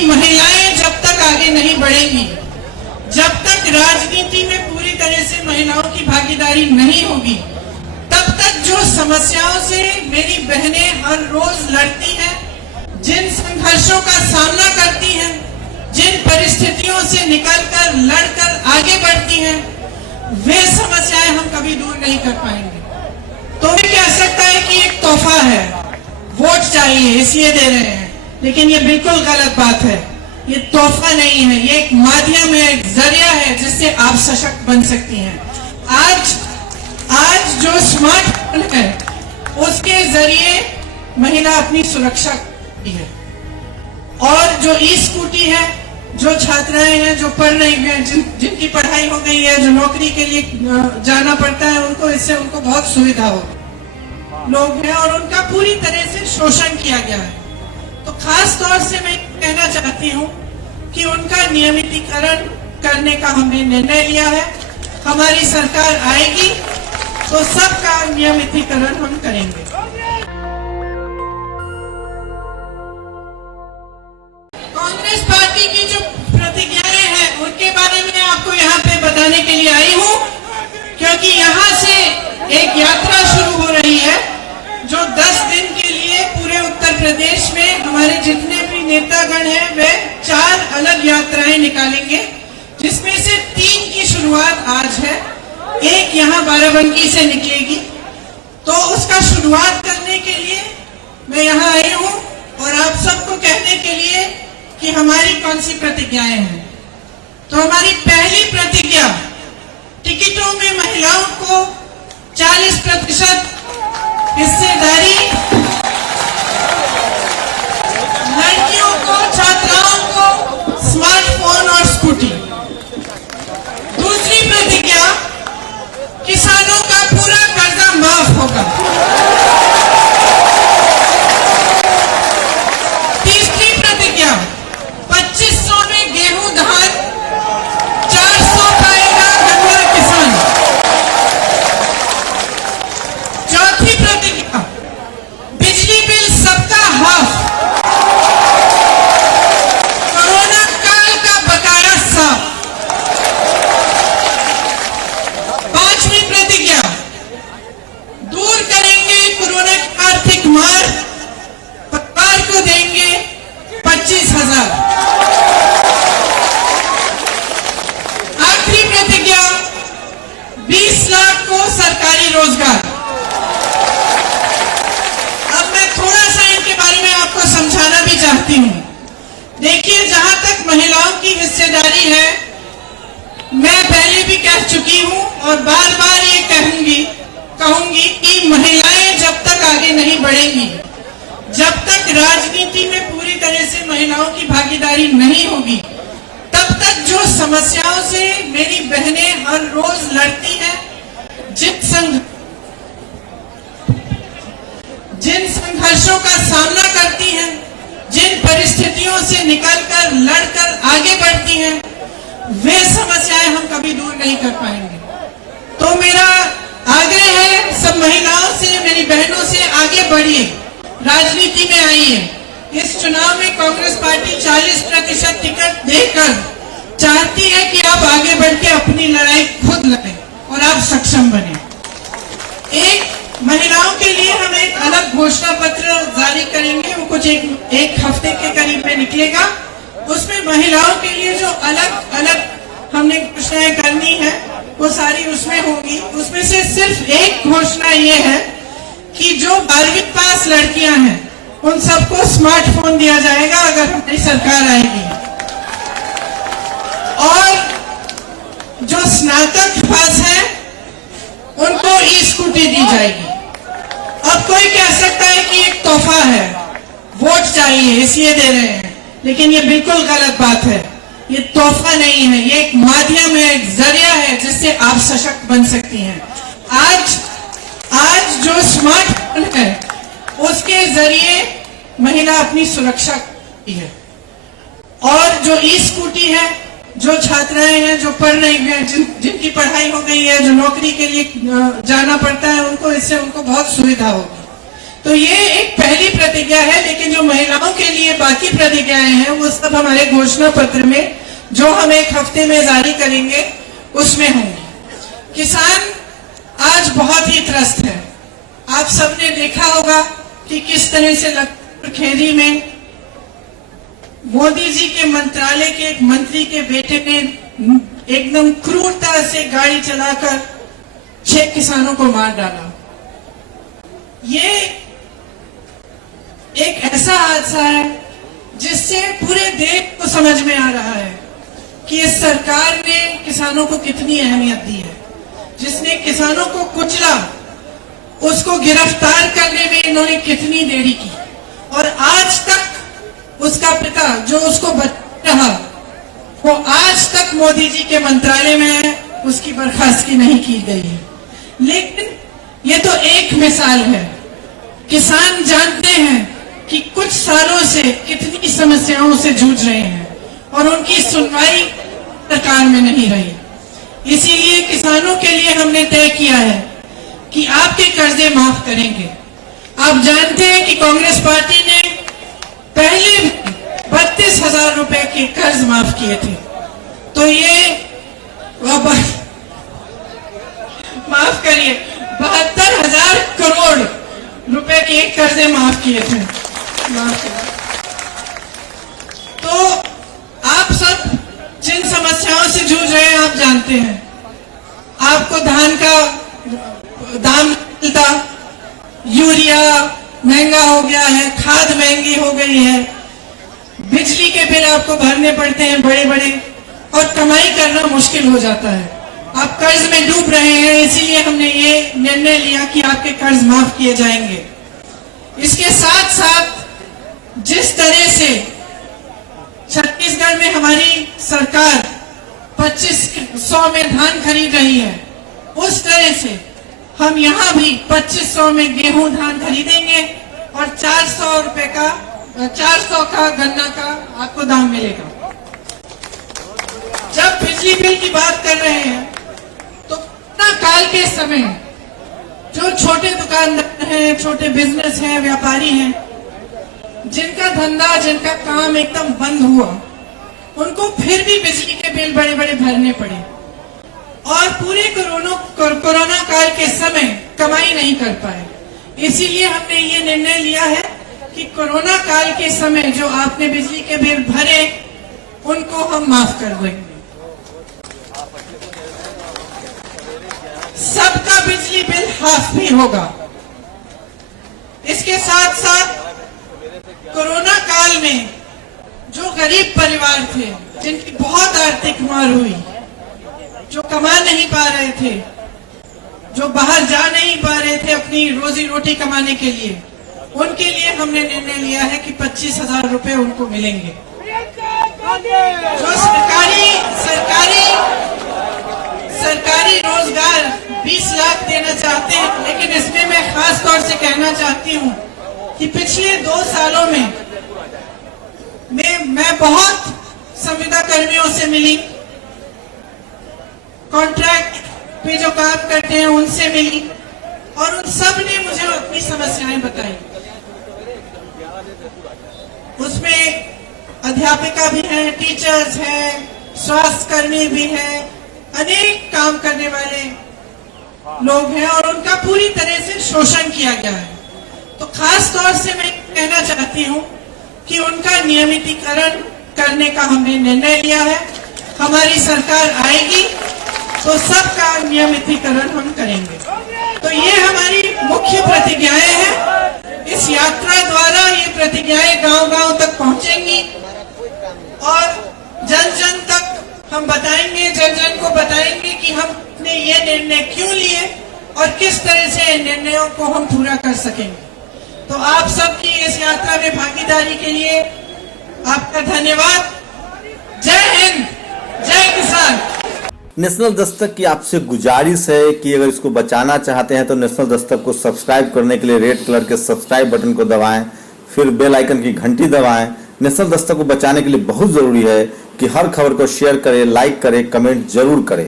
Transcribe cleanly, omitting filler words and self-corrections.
कि महिलाएं जब तक आगे नहीं बढ़ेंगी, जब तक राजनीति में पूरी तरह से महिलाओं की भागीदारी नहीं होगी, तब तक जो समस्याओं से मेरी बहनें हर रोज लड़ती हैं, जिन संघर्षों का सामना करती हैं, जिन परिस्थितियों से निकलकर लड़कर आगे बढ़ती हैं, वे समस्याएं हम कभी दूर नहीं कर पाएंगे। तो ये कह सकता है कि एक तोहफा है, वोट चाहिए इसलिए दे रहे हैं, लेकिन ये बिल्कुल गलत बात है। ये तोहफा नहीं है, ये एक माध्यम है, एक जरिया है जिससे आप सशक्त बन सकती हैं। आज जो स्मार्टफोन है उसके जरिए महिला अपनी सुरक्षा करती है, और जो ई स्कूटी है, जो छात्राएं हैं जो पढ़ रही हैं, जिनकी पढ़ाई हो गई है, जो नौकरी के लिए जाना पड़ता है, उनको इससे उनको बहुत सुविधा होगी। लोग हैं और उनका पूरी तरह से शोषण किया गया है। तो खास तौर से मैं कहना चाहती हूँ कि उनका नियमितीकरण करने का हमने निर्णय लिया है। हमारी सरकार आएगी तो सबका नियमितीकरण हम करेंगे। कांग्रेस पार्टी की जो प्रतिज्ञाएं हैं उनके बारे में आपको यहाँ पे बताने के लिए आई हूँ, क्योंकि यहाँ से एक यात्रा शुरू हो रही है जो 10 दिन के लिए पूरे उत्तर प्रदेश में हमारे जितने भी नेतागण हैं वे 4 अलग यात्राएं निकालेंगे, जिसमें से 3 की शुरुआत आज है, एक यहाँ बाराबंकी से निकलेगी। तो उसका शुरुआत करने के लिए मैं यहाँ आई हूँ और आप सबको कहने के लिए कि हमारी कौन सी प्रतिज्ञाएं हैं। तो हमारी पहली प्रतिज्ञा, टिकटों में महिलाओं को 40% हिस्सेदारी, लड़कियों को, छात्राओं को स्मार्टफोन और स्कूटी। दूसरी प्रतिज्ञा, किसानों का पूरा कर्जा माफ होगा। तीसरी प्रतिज्ञा, 2500 में गेहूं धान, 400 पाएगा गन्ना किसान। चौथी प्रतिज्ञा, बिजली बिल सबका हाफ, कोरोना काल का बकाया साफ। पांचवी प्रतिज्ञा, दूर करेंगे कोरोना की आर्थिक मार, परिवार को देंगे 25,000। आखिरी प्रतिज्ञा, 20 लाख को सरकारी रोजगार। अब मैं थोड़ा सा इनके बारे में आपको समझाना भी चाहती हूँ। देखिए, जहां तक महिलाओं की हिस्सेदारी है, मैं पहले भी कह चुकी हूँ और बार बार ये कहूंगी कि महिलाएं जब तक आगे नहीं बढ़ेंगी, जब तक राजनीति में पूरी तरह से महिलाओं की भागीदारी नहीं होगी, तब तक जो समस्याओं से मेरी बहनें हर रोज लड़ती हैं, जिन संघर्षों का सामना करती हैं, जिन परिस्थितियों से निकलकर लड़कर आगे बढ़ती हैं, वे समस्याएं हम कभी दूर नहीं कर पाएंगे। तो मेरा आग्रह है सब महिलाओं से, मेरी बहनों से, आगे बढ़िए, राजनीति में आइए। इस चुनाव में कांग्रेस पार्टी 40% टिकट देकर चाहती है कि आप आगे बढ़ के अपनी लड़ाई खुद लड़ें और आप सक्षम बने। महिलाओं के लिए हम एक अलग घोषणा पत्र जारी करेंगे, वो कुछ एक हफ्ते के करीब में निकलेगा। उसमें महिलाओं के लिए जो अलग अलग हमने घोषणाएं करनी है वो सारी उसमें होंगी। उसमें से सिर्फ एक घोषणा ये है कि जो 12वीं पास लड़कियां हैं उन सबको स्मार्टफोन दिया जाएगा अगर हमारी सरकार आएगी, और जो स्नातक पास है उनको ई स्कूटी दी जाएगी। अब कोई कह सकता है कि एक तोहफा है, वोट चाहिए इसलिए दे रहे हैं, लेकिन ये बिल्कुल गलत बात है। ये तोहफा नहीं है, ये एक माध्यम है, एक जरिया है जिससे आप सशक्त बन सकती हैं। आज जो स्मार्टफोन है उसके जरिए महिला अपनी सुरक्षा करती है, और जो ई स्कूटी है, जो छात्राएं हैं जो पढ़ रही हैं, जिनकी पढ़ाई हो गई है, जो नौकरी के लिए जाना पड़ता है, उनको इससे उनको बहुत सुविधा होगी। तो ये एक पहली प्रतिज्ञा है, लेकिन जो महिलाओं के लिए बाकी प्रतिज्ञाएं हैं वो सब हमारे घोषणा पत्र में, जो हम एक हफ्ते में जारी करेंगे, उसमें होंगी। किसान आज बहुत ही त्रस्त है। आप सबने देखा होगा कि किस तरह से लखनऊ खेरी में मोदी जी के मंत्रालय के एक मंत्री के बेटे ने एकदम क्रूरता से गाड़ी चलाकर 6 किसानों को मार डाला। ये एक ऐसा हादसा है जिससे पूरे देश को समझ में आ रहा है कि इस सरकार ने किसानों को कितनी अहमियत दी है। जिसने किसानों को कुचला, उसको गिरफ्तार करने में इन्होंने कितनी देरी की, और आज तक उसका पिता जो उसको बचा रहा, वो आज तक मोदी जी के मंत्रालय में है, उसकी बर्खास्तगी नहीं की गई है। लेकिन ये तो एक मिसाल है। किसान जानते हैं कि कुछ सालों से कितनी समस्याओं से जूझ रहे हैं और उनकी सुनवाई सरकार में नहीं रही। इसीलिए किसानों के लिए हमने तय किया है कि आपके कर्जे माफ करेंगे। आप जानते हैं कि कांग्रेस पार्टी ने पहले 32,000 रुपए के कर्ज माफ किए थे, तो ये माफ करिए 72,000 करोड़ रुपए के कर्जे माफ किए थे। तो आप सब जिन समस्याओं से जूझ रहे हैं, आप जानते हैं। आपको धान का दाम मिलता, यूरिया महंगा हो गया है, खाद महंगी हो गई है, बिजली के बिल आपको भरने पड़ते हैं बड़े बड़े, और कमाई करना मुश्किल हो जाता है। आप कर्ज में डूब रहे हैं, इसीलिए हमने ये निर्णय लिया कि आपके कर्ज माफ किए जाएंगे। इसके साथ साथ जिस तरह से छत्तीसगढ़ में हमारी सरकार 2500 में धान खरीद रही है, उस तरह से हम यहाँ भी 2500 में गेहूं धान खरीदेंगे और 400 का गन्ना का आपको दाम मिलेगा। जब बिजली बिल की बात कर रहे हैं, तो कोरोना काल के समय जो छोटे दुकानदार हैं, छोटे बिजनेस हैं, व्यापारी हैं, जिनका धंधा, जिनका काम एकदम बंद हुआ, उनको फिर भी बिजली के बिल बड़े बड़े भरने पड़े, और पूरे कोरोना काल के समय कमाई नहीं कर पाए। इसीलिए हमने ये निर्णय लिया है कि कोरोना काल के समय जो आपने बिजली के बिल भरे, उनको हम माफ कर देंगे। सबका बिजली बिल हाफ भी होगा। इसके साथ साथ कोरोना काल में जो गरीब परिवार थे, जिनकी बहुत आर्थिक मार हुई, जो कमा नहीं पा रहे थे, जो बाहर जा नहीं पा रहे थे अपनी रोजी रोटी कमाने के लिए, उनके लिए हमने निर्णय लिया है कि 25,000 रुपए उनको मिलेंगे। जो सरकारी रोजगार 20 लाख देना चाहते हैं, लेकिन इसमें मैं खास तौर से कहना चाहती हूँ कि पिछले 2 सालों में मैं बहुत संविदा कर्मियों से मिली, कॉन्ट्रैक्ट पे जो काम करते हैं उनसे मिली, और उन सब ने मुझे अपनी समस्याएं बताई। उसमें अध्यापिका भी हैं, टीचर्स हैं, स्वास्थ्य कर्मी भी हैं, अनेक काम करने वाले लोग हैं, और उनका पूरी तरह से शोषण किया गया है। तो खास तौर से मैं कहना चाहती हूँ कि उनका नियमितीकरण करने का हमने निर्णय लिया है। हमारी सरकार आएगी तो सबका नियमितीकरण हम करेंगे। तो ये हमारी मुख्य प्रतिज्ञाएं हैं। इस यात्रा द्वारा ये प्रतिज्ञाएं गांव-गांव तक पहुंचेंगी और जन जन तक हम बताएंगे, जन जन को बताएंगे कि हमने ये निर्णय क्यों लिए और किस तरह से इन निर्णयों को हम पूरा कर सकेंगे। तो आप सबकी इस यात्रा में भागीदारी के लिए आपका धन्यवाद। जय हिंद, जय किसान। नेशनल दस्तक की आपसे गुजारिश है कि अगर इसको बचाना चाहते हैं तो नेशनल दस्तक को सब्सक्राइब करने के लिए रेड कलर के सब्सक्राइब बटन को दबाएं, फिर बेल आइकन की घंटी दबाएं। नेशनल दस्तक को बचाने के लिए बहुत जरूरी है कि हर खबर को शेयर करें, लाइक करें, कमेंट जरूर करें।